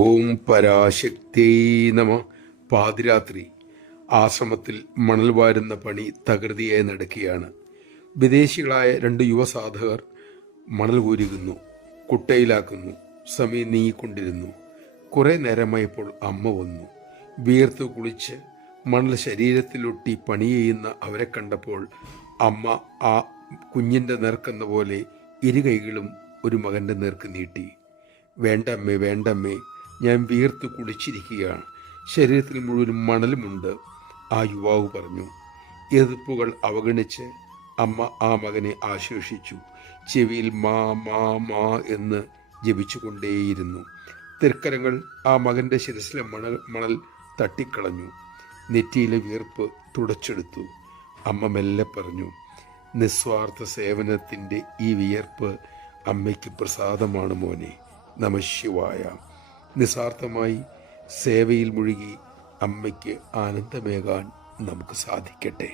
ഓം പരാശക്തി നമ. പാതിരാത്രി ആശ്രമത്തിൽ മണൽ വാരുന്ന പണി തകൃതിയായി നടക്കുകയാണ്. വിദേശികളായ 2 യുവസാധകർ മണൽ കൂരുന്നു, കുട്ടയിലാക്കുന്നു. സമയം നീങ്ങിക്കൊണ്ടിരുന്നു. കുറെ നേരമായപ്പോൾ അമ്മ വന്നു. വിയർത്ത് കുളിച്ച് മണൽ ശരീരത്തിലൊട്ടി പണി ചെയ്യുന്ന അവരെ കണ്ടപ്പോൾ അമ്മ ആ കുഞ്ഞിൻ്റെ നേർക്കെന്ന പോലെ ഇരുകൈകളും ഒരു മകൻ്റെ നേർക്ക് നീട്ടി. വേണ്ടമ്മേ, വേണ്ടമ്മേ, ഞാൻ വിയർത്ത് കുളിച്ചിരിക്കുകയാണ്, ശരീരത്തിൽ മുഴുവൻ മണലുമുണ്ട്, ആ യുവാവ് പറഞ്ഞു. എതിർപ്പുകൾ അവഗണിച്ച് അമ്മ ആ മകനെ ആശ്വസിച്ചു. ചെവിയിൽ മാ മാ മാ എന്ന് ജപിച്ചുകൊണ്ടേയിരുന്നു. തൃക്കരങ്ങൾ ആ മകൻ്റെ ശിരസിലെ മണൽ തട്ടിക്കളഞ്ഞു. നെറ്റിയിലെ വിയർപ്പ് തുടച്ചെടുത്തു. അമ്മ മെല്ലെ പറഞ്ഞു, നിസ്വാർത്ഥ സേവനത്തിൻ്റെ ഈ വിയർപ്പ് അമ്മയ്ക്ക് പ്രസാദമാണ് മോനെ. നമഃശിവായ. നിസ്വാർത്ഥമായി സേവയിൽ മുഴുകി അമ്മയ്ക്ക് ആനന്ദമേകാൻ നമുക്ക് സാധിക്കട്ടെ.